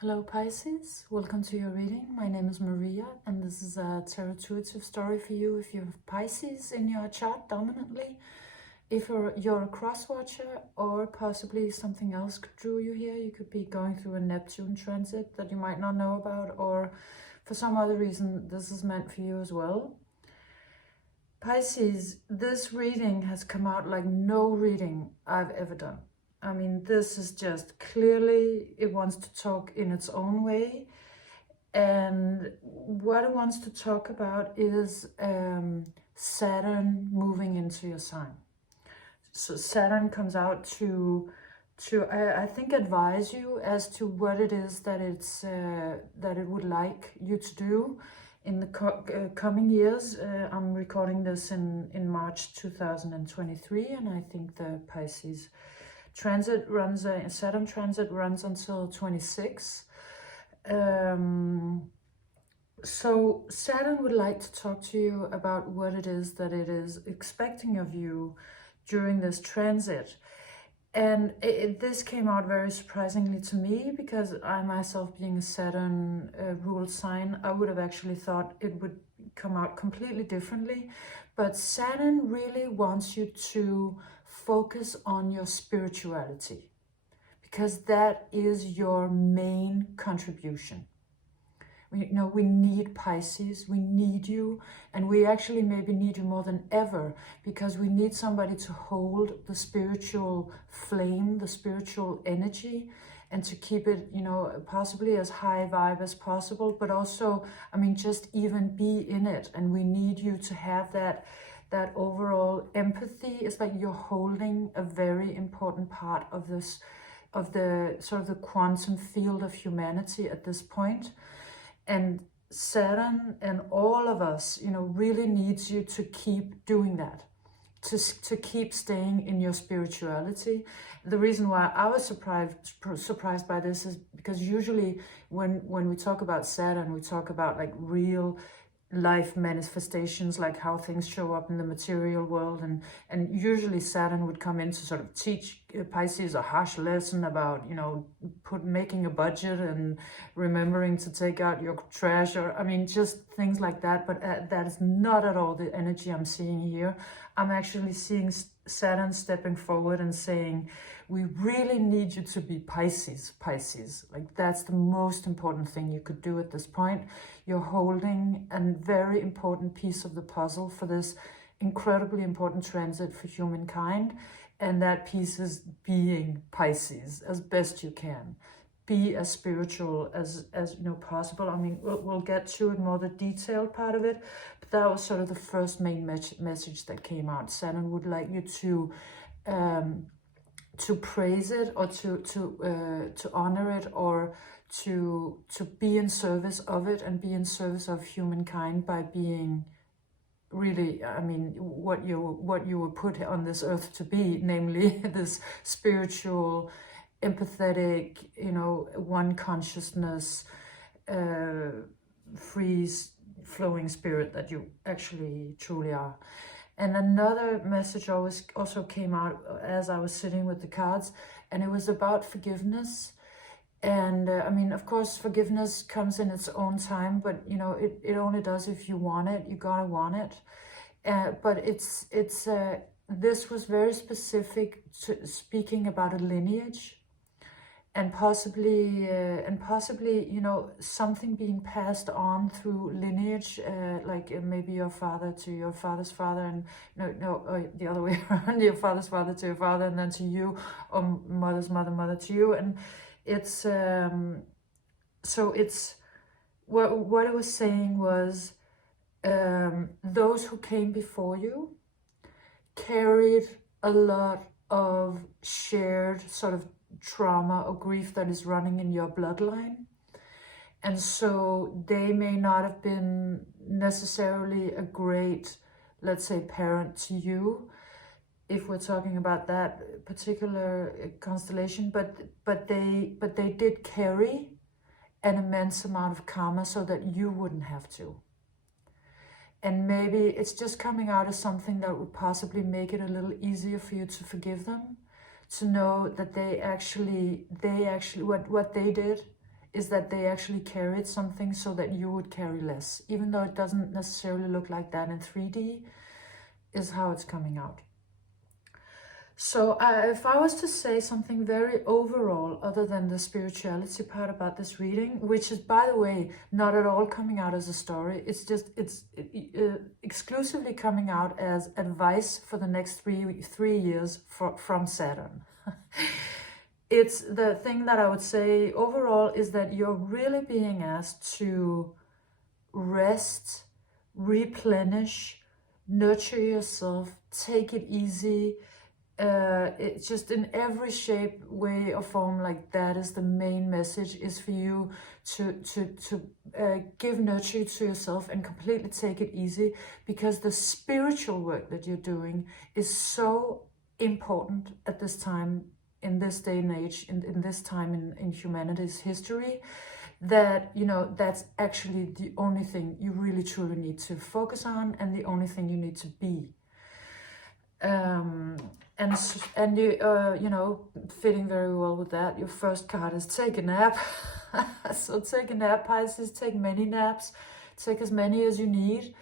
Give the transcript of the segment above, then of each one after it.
Hello Pisces, welcome to your reading. My name is Maria and this is a tarot intuitive story for you if you have Pisces in your chart dominantly, if you're a cross watcher, or possibly something else drew you here. You could be going through a Neptune transit that you might not know about, or for some other reason this is meant for you as well. Pisces, this reading has come out like no reading I've ever done. I mean, this is just clearly, it wants to talk in its own way. And what it wants to talk about is Saturn moving into your sign. So Saturn comes out to I think advise you as to what it is that that it would like you to do in the coming years. I'm recording this in March 2023, and I think the Pisces transit runs, Saturn transit runs until 26. So Saturn would like to talk to you about what it is that it is expecting of you during this transit. And this came out very surprisingly to me, because I myself, being a Saturn ruled sign, I would have actually thought it would come out completely differently. But Saturn really wants you to focus on your spirituality, because that is your main contribution. We need Pisces, we need you, and we actually maybe need you more than ever, because we need somebody to hold the spiritual flame, the spiritual energy, and to keep it, possibly as high vibe as possible, but also, I mean, just even be in it. And we need you to have that overall empathy. It's like you're holding a very important part of this, of the sort of the quantum field of humanity at this point. And Saturn and all of us, really needs you to keep doing that, to keep staying in your spirituality. The reason why I was surprised by this is because usually when we talk about Saturn, we talk about like real life manifestations, like how things show up in the material world, and usually Saturn would come in to sort of teach Pisces a harsh lesson about making a budget and remembering to take out your trash, or I mean just things like that. But that is not at all the energy I'm seeing here. I'm actually seeing Saturn stepping forward and saying, we really need you to be Pisces. Like, that's the most important thing you could do at this point. You're holding a very important piece of the puzzle for this incredibly important transit for humankind. And that piece is being Pisces as best you can. Be as spiritual as possible. I mean, we'll get to it more, the detailed part of it, but that was sort of the first main message that came out. Saturn would like you to praise it, or to honor it, or to be in service of it, and be in service of humankind by being really, I mean, what you were put on this earth to be, namely this spiritual, empathetic, one consciousness, free flowing spirit that you actually truly are. And another message also came out as I was sitting with the cards, and it was about forgiveness. And I mean, of course, forgiveness comes in its own time, but it only does if you want it. You gotta want it. But this was very specific to speaking about a lineage, and possibly something being passed on through lineage, like maybe your father to your father's father, and the other way around, your father's father to your father, and then to you, or mother's mother to you. And it's so it's what it was saying was, those who came before you carried a lot of shared sort of trauma or grief that is running in your bloodline. And so they may not have been necessarily a great, let's say, parent to you, if we're talking about that particular constellation, but they did carry an immense amount of karma so that you wouldn't have to. And maybe it's just coming out as something that would possibly make it a little easier for you to forgive them, to know that they actually what they did is that they actually carried something so that you would carry less, even though it doesn't necessarily look like that in 3D, is how it's coming out. So if I was to say something very overall, other than the spirituality part about this reading, which is, by the way, not at all coming out as a story, it's exclusively coming out as advice for the next three years from Saturn. It's the thing that I would say overall is that you're really being asked to rest, replenish, nurture yourself, take it easy. It's just in every shape, way, or form, like that is the main message, is for you to give nurture to yourself and completely take it easy, because the spiritual work that you're doing is so important at this time, in this day and age, in this time in humanity's history, that, you know, that's actually the only thing you really truly need to focus on, and the only thing you need to be. And you, you know, fitting very well with that, your first card is take a nap. So take a nap, Pisces, take many naps, take as many as you need.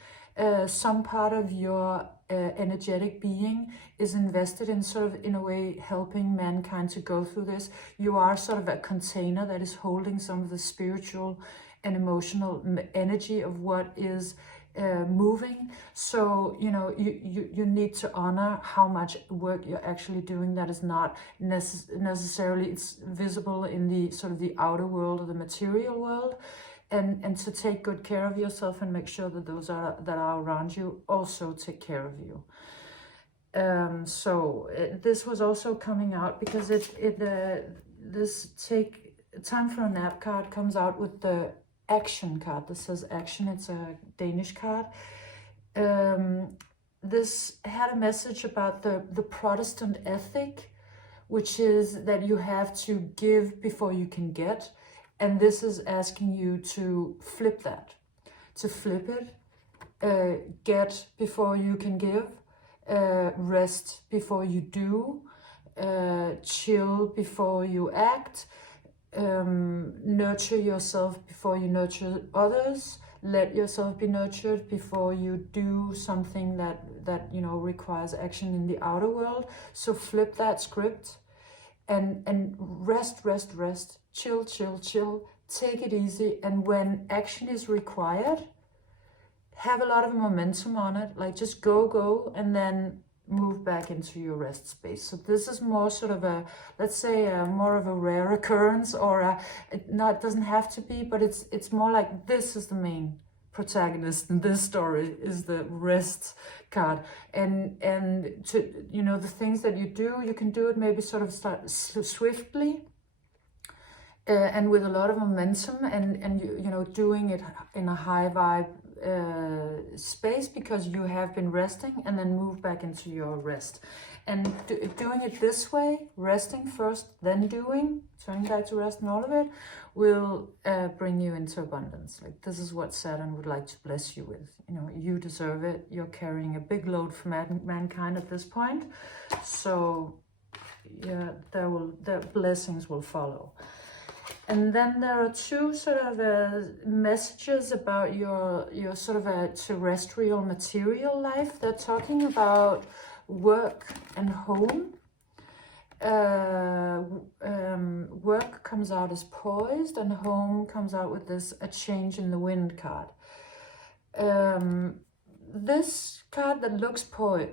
Some part of your energetic being is invested in sort of, in a way, helping mankind to go through this. You are sort of a container that is holding some of the spiritual and emotional energy of what is moving. So, you know, you need to honor how much work you're actually doing that is not necessarily it's visible in the sort of the outer world or the material world, and to take good care of yourself and make sure that those that are around you also take care of you. This was also coming out because this take time for a nap card comes out with the action card. This says action. It's a Danish card. This had a message about the Protestant ethic, which is that you have to give before you can get. And this is asking you to flip that, to flip it, get before you can give, rest before you do, chill before you act, nurture yourself before you nurture others, let yourself be nurtured before you do something that you know requires action in the outer world. So flip that script and rest, chill, take it easy, and when action is required, have a lot of momentum on it, like just go, and then move back into your rest space. So this is more sort of a, let's say, more of a rare occurrence, or it doesn't have to be, but it's more like this is the main protagonist in this story, is the rest card, and to, you know, the things that you can do it maybe sort of start swiftly, and with a lot of momentum, and you know, doing it in a high vibe space, because you have been resting, and then move back into your rest. And doing it this way, resting first, then turning back to rest, and all of it will bring you into abundance. Like, this is what Saturn would like to bless you with. You know, you deserve it. You're carrying a big load for mankind at this point. So yeah, the blessings will follow. And then there are two sort of messages about your sort of a terrestrial material life. They're talking about work and home. Work comes out as poised, and home comes out with this a change in the wind card. This card that looks poised,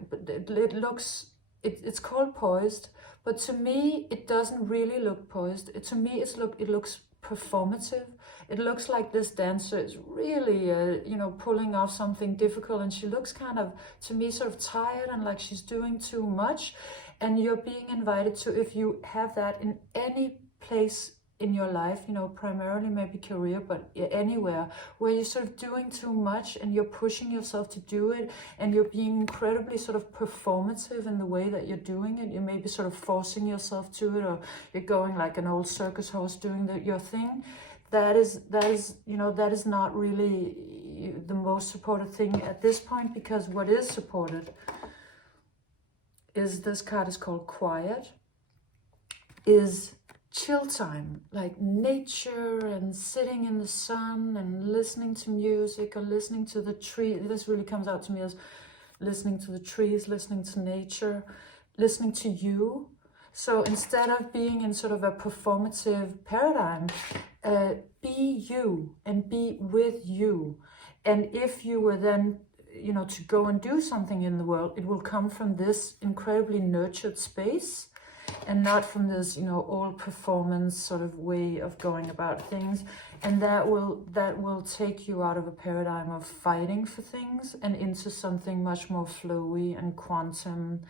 it's called poised, but to me it doesn't really look poised. To me it looks performative. It looks like this dancer is really you know, pulling off something difficult, and she looks kind of, to me, sort of tired and like she's doing too much. And you're being invited to, if you have that in any place in your life, you know, primarily maybe career, but anywhere where you're sort of doing too much and you're pushing yourself to do it, and you're being incredibly sort of performative in the way that you're doing it. You may be sort of forcing yourself to it, or you're going like an old circus horse doing your thing. That is, you know, that is not really the most supported thing at this point, because what is supported is, this card is called quiet, is chill time, like nature and sitting in the sun and listening to music or listening to the tree. This really comes out to me as listening to the trees, listening to nature, listening to you. So instead of being in sort of a performative paradigm, be you and be with you. And if you were then, you know, to go and do something in the world, it will come from this incredibly nurtured space and not from this, you know, all performance sort of way of going about things. And that will take you out of a paradigm of fighting for things and into something much more flowy and quantum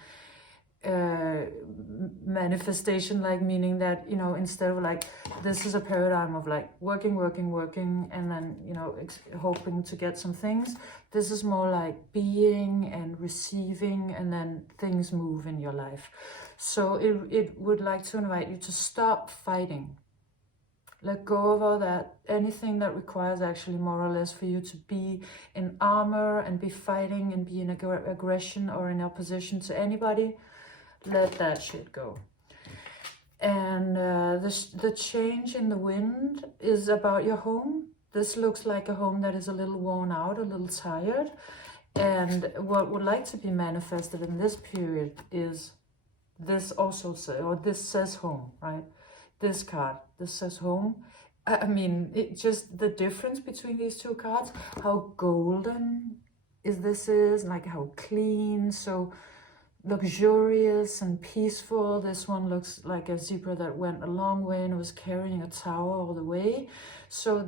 manifestation, like, meaning that, you know, instead of like, this is a paradigm of like working and then, you know, hoping to get some things. This is more like being and receiving, and then things move in your life. So it would like to invite you to stop fighting. Let go of all that, anything that requires actually more or less for you to be in armor and be fighting and be in aggression or in opposition to anybody. Let that shit go. And the change in the wind is about your home. This looks like a home that is a little worn out, a little tired. And what would like to be manifested in this period is this also says, or this says home, right? This card, this says home. I mean, it just, the difference between these two cards, how golden this is, like how clean, so luxurious and peaceful. This one looks like a zebra that went a long way and was carrying a tower all the way. So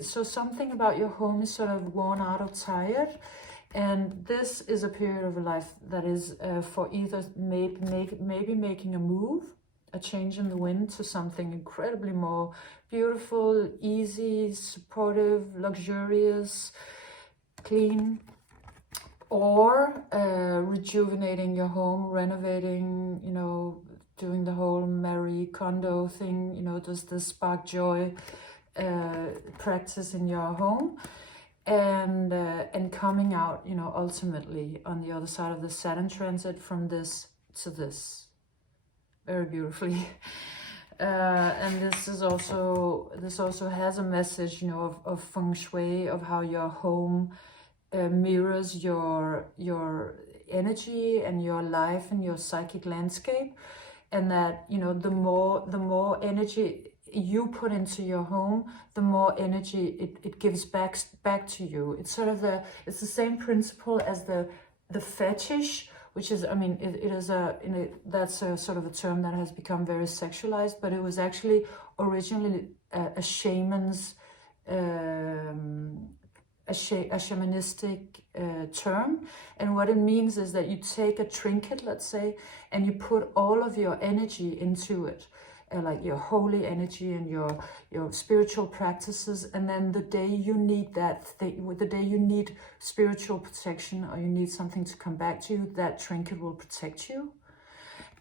so something about your home is sort of worn out or tired. And this is a period of life that is for either maybe making a move, a change in the wind to something incredibly more beautiful, easy, supportive, luxurious, clean, or rejuvenating your home, renovating, you know, doing the whole Marie Kondo thing, you know, does the spark joy practice in your home. And coming out, you know, ultimately on the other side of the Saturn transit from this to this, very beautifully. And this also has a message, you know, of Feng Shui, of how your home mirrors your energy and your life and your psychic landscape, and that, you know, the more energy you put into your home, the more energy it gives back to you. It's sort of it's the same principle as the fetish, which is, I mean, that's a sort of a term that has become very sexualized, but it was actually originally a shaman's a shamanistic term. And what it means is that you take a trinket, let's say, and you put all of your energy into it, like your holy energy and your spiritual practices. And then the day you need the day you need spiritual protection, or you need something to come back to you, that trinket will protect you.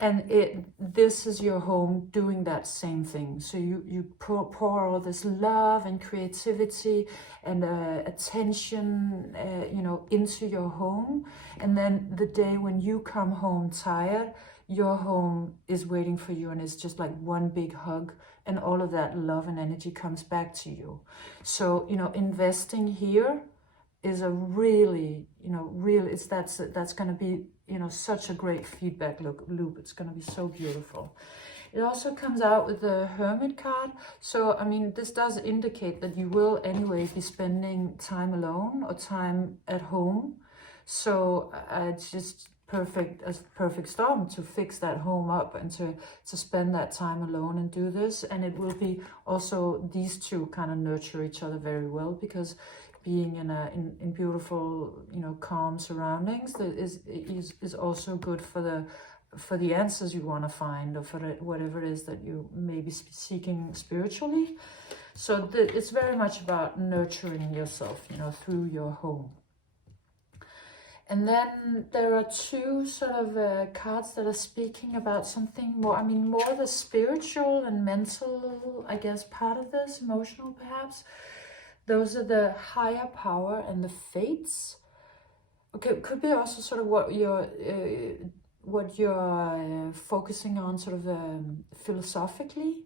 And this is your home doing that same thing. So you pour all this love and creativity and attention, you know, into your home. And then the day when you come home tired, your home is waiting for you, and it's just like one big hug, and all of that love and energy comes back to you. So, you know, investing here is a really, you know, that's going to be, you know, such a great feedback loop. It's going to be so beautiful. It also comes out with the Hermit card. So, I mean, this does indicate that you will anyway be spending time alone or time at home. So it's just perfect storm to fix that home up and to spend that time alone and do this. And it will be also, these two kind of nurture each other very well, because being in beautiful, you know, calm surroundings that is also good for the answers you want to find, or for whatever it is that you may be seeking spiritually. So it's very much about nurturing yourself, you know, through your home. And then there are two sort of cards that are speaking about something more, I mean, more the spiritual and mental, I guess, part of this, emotional perhaps. Those are the higher power and the fates. Okay, it could be also sort of what you're focusing on sort of philosophically.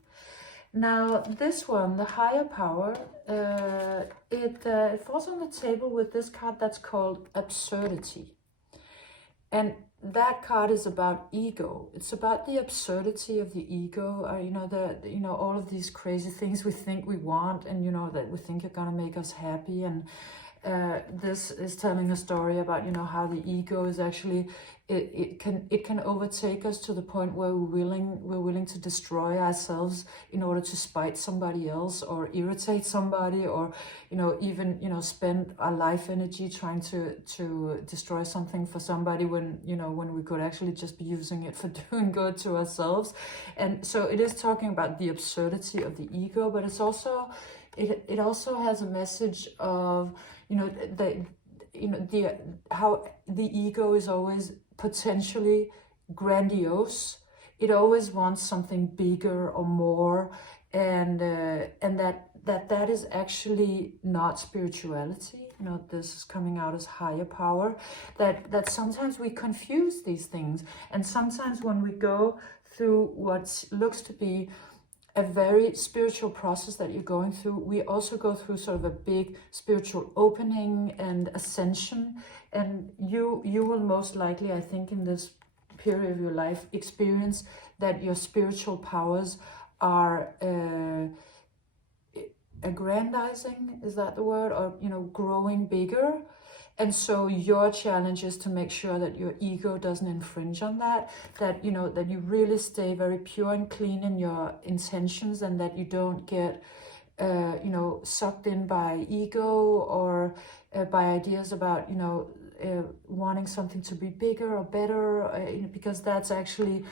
Now this one, the higher power, it falls on the table with this card that's called absurdity. And that card is about ego. It's about the absurdity of the ego. All of these crazy things we think we want, and that we think are gonna make us happy. And this is telling a story about how the ego is actually it can overtake us to the point where we're willing to destroy ourselves in order to spite somebody else or irritate somebody, or even spend our life energy trying to destroy something for somebody when we could actually just be using it for doing good to ourselves. And so it is talking about the absurdity of the ego, but it's also it also has a message of how the ego is always potentially grandiose. It always wants something bigger or more, and that is actually not spirituality. This is coming out as higher power. That sometimes we confuse these things, and sometimes when we go through what looks to be a very spiritual process that you're going through, we also go through sort of a big spiritual opening and ascension. And you will most likely, I think, in this period of your life, experience that your spiritual powers are aggrandizing, is that the word? Or growing bigger. And so your challenge is to make sure that your ego doesn't infringe on that that you really stay very pure and clean in your intentions, and that you don't get sucked in by ego or by ideas about wanting something to be bigger or better, because that's actually,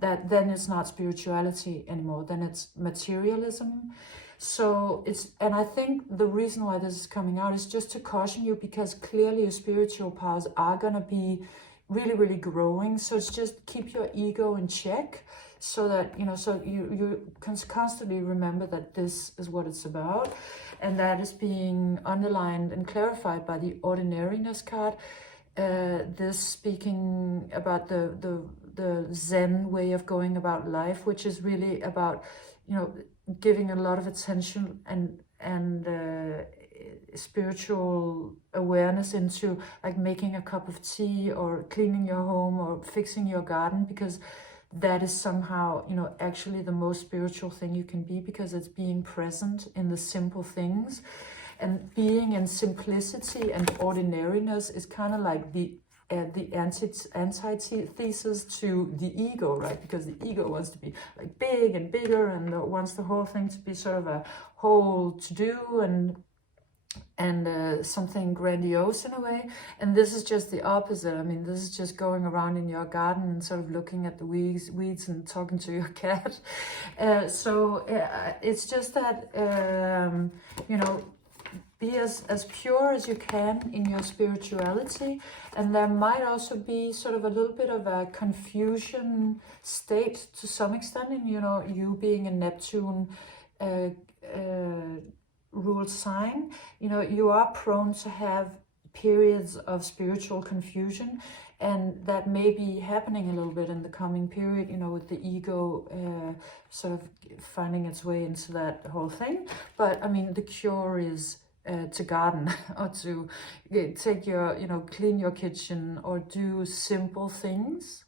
then it's not spirituality anymore, then it's materialism. So and I think the reason why this is coming out is just to caution you, because clearly your spiritual powers are going to be really, really growing. So it's just keep your ego in check, so that so you can constantly remember that this is what it's about, and that is being underlined and clarified by the Ordinariness card. This speaking about the Zen way of going about life, which is really about giving a lot of attention and spiritual awareness into, like, making a cup of tea or cleaning your home or fixing your garden, because that is somehow actually the most spiritual thing you can be, because it's being present in the simple things. And being in simplicity and ordinariness is kind of like the antithesis to the ego, right? Because the ego wants to be like big and bigger, and wants the whole thing to be sort of a whole to-do and something grandiose in a way. And this is just the opposite. I mean, this is just going around in your garden and sort of looking at the weeds and talking to your cat. So it's just that be as pure as you can in your spirituality. And there might also be sort of a little bit of a confusion state to some extent in you being a Neptune ruled sign. You are prone to have periods of spiritual confusion, and that may be happening a little bit in the coming period, with the ego sort of finding its way into that whole thing. But I mean, the cure is to garden or to take your, clean your kitchen or do simple things,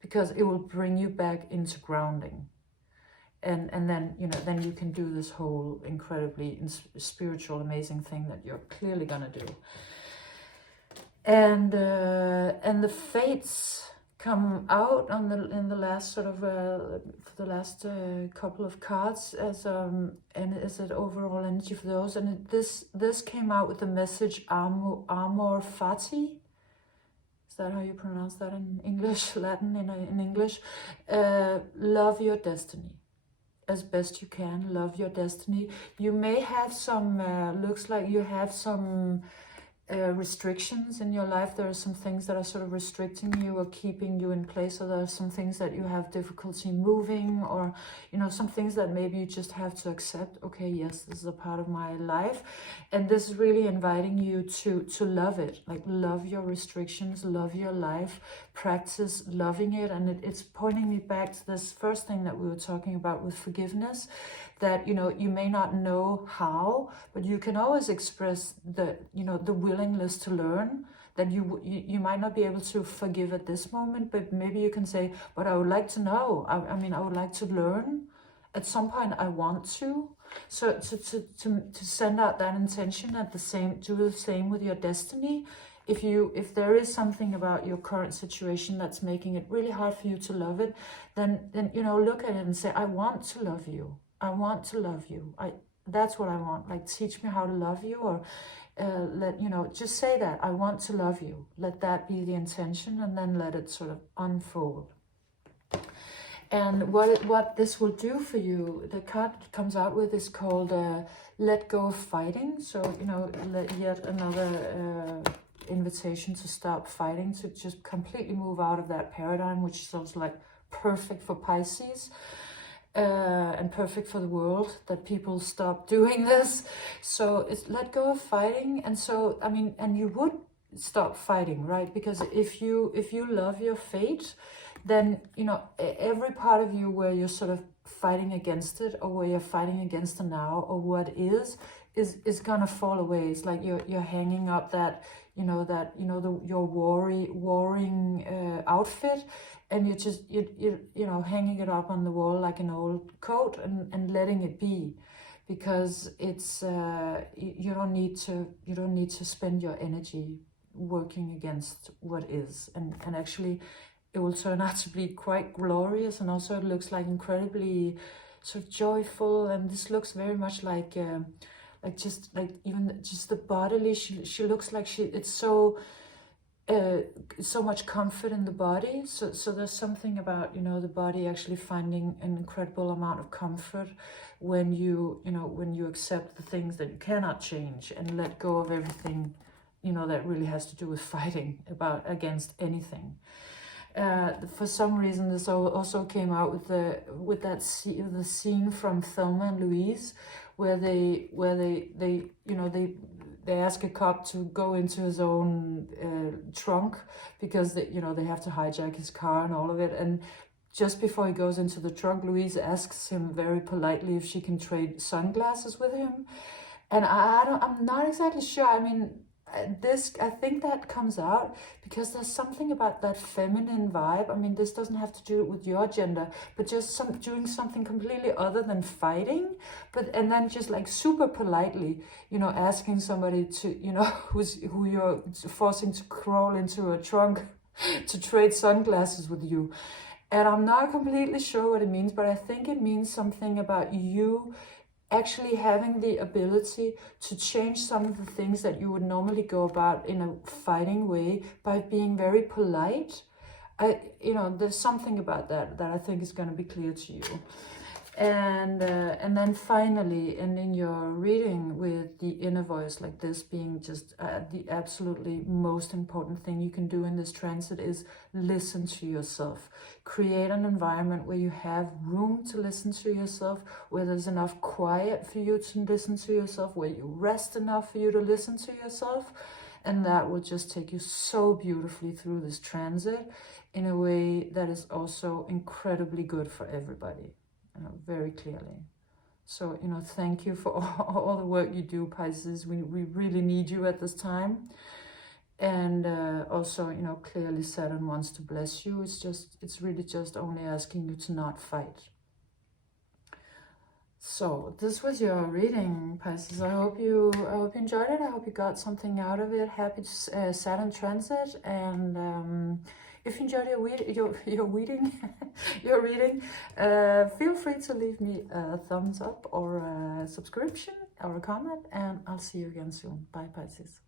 because it will bring you back into grounding. And then, then you can do this whole incredibly spiritual, amazing thing that you're clearly gonna do. And the fates come out in the last sort of for the last couple of cards as and as an overall energy for those. And this came out with the message amor fati. Is that how you pronounce that in English? Latin in English. Love your destiny as best you can. Love your destiny. You may have some looks like you have some restrictions in your life. There are some things that are sort of restricting you or keeping you in place, or there are some things that you have difficulty moving, or some things that maybe you just have to accept. Okay, yes, this is a part of my life, and this is really inviting you to love it, like love your restrictions, love your life, practice loving it. And it's pointing me back to this first thing that we were talking about with forgiveness, that you may not know how, but you can always express the willingness to learn. That you might not be able to forgive at this moment, but maybe you can say, but I would like to know. I mean, I would like to learn. At some point I want to. So to send out that intention, do the same with your destiny. If there is something about your current situation that's making it really hard for you to love it, then look at it and say, I want to love you. I want to love you. That's what I want. Like, teach me how to love you, or just say that, I want to love you. Let that be the intention, and then let it sort of unfold. And what this will do for you, the card it comes out with is called Let Go of Fighting. So, yet another invitation to stop fighting, to just completely move out of that paradigm, which sounds like perfect for Pisces. And perfect for the world, that people stop doing this. So it's let go of fighting. And so, I mean, and you would stop fighting, right? Because if you love your fate, then every part of you where you're sort of fighting against it, or where you're fighting against the now, or what is gonna fall away. It's like you're hanging up that your warring outfit, and you're just hanging it up on the wall like an old coat, and letting it be, because it's you don't need to spend your energy working against what is, and actually it will turn out to be quite glorious. And also it looks like incredibly sort of joyful, and this looks very much like even just the bodily, she looks like it's so much comfort in the body. So there's something about the body actually finding an incredible amount of comfort when you accept the things that you cannot change, and let go of everything that really has to do with fighting against anything. For some reason, this also came out with the scene from Thelma and Louise, where they ask a cop to go into his own trunk, because they have to hijack his car and all of it. And just before he goes into the trunk, Louise asks him very politely if she can trade sunglasses with him. And I'm not exactly sure. I mean, I think that comes out because there's something about that feminine vibe. I mean, this doesn't have to do with your gender, but just doing something completely other than fighting, and then just like super politely, asking somebody to, who you're forcing to crawl into a trunk to trade sunglasses with you. And I'm not completely sure what it means, but I think it means something about you actually having the ability to change some of the things that you would normally go about in a fighting way by being very polite. There's something about that I think is going to be clear to you. And then finally, ending your reading with the inner voice, like this being just the absolutely most important thing you can do in this transit is listen to yourself. Create an environment where you have room to listen to yourself, where there's enough quiet for you to listen to yourself, where you rest enough for you to listen to yourself. And that will just take you so beautifully through this transit in a way that is also incredibly good for everybody. Very clearly. So, thank you for all the work you do, Pisces. We really need you at this time. And also, clearly Saturn wants to bless you. It's really just only asking you to not fight. So this was your reading, Pisces. I hope you enjoyed it. I hope you got something out of it. Happy Saturn transit. And if you enjoyed your reading, feel free to leave me a thumbs up or a subscription or a comment, and I'll see you again soon. Bye, Pisces.